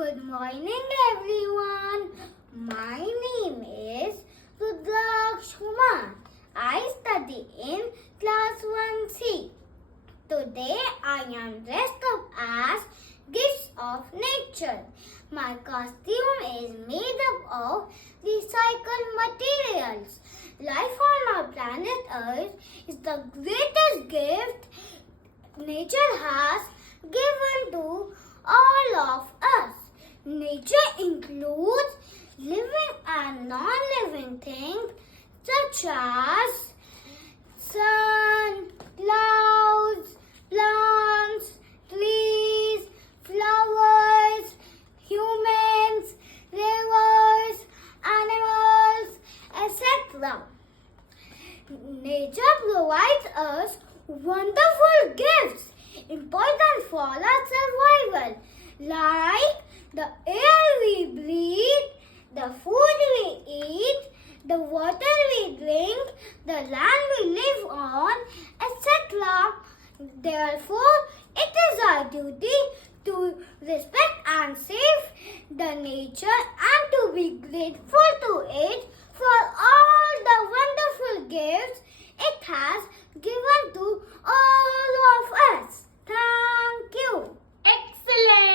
Good morning, everyone. My name is Rudypie. I study in class 1C. Today I am dressed up as gifts of nature. My costume is made up of recycled materials. Life on our planet Earth is the greatest gift nature has given to all of us. Nature includes living and non-living things such as sun, clouds, plants, trees, flowers, humans, rivers, animals, etc. Nature provides us wonderful gifts important for our survival, like the air we breathe, the food we eat, the water we drink, the land we live on, etc. Therefore, it is our duty to respect and save the nature and to be grateful to it for all the wonderful gifts it has given to all of us. Thank you. Excellent!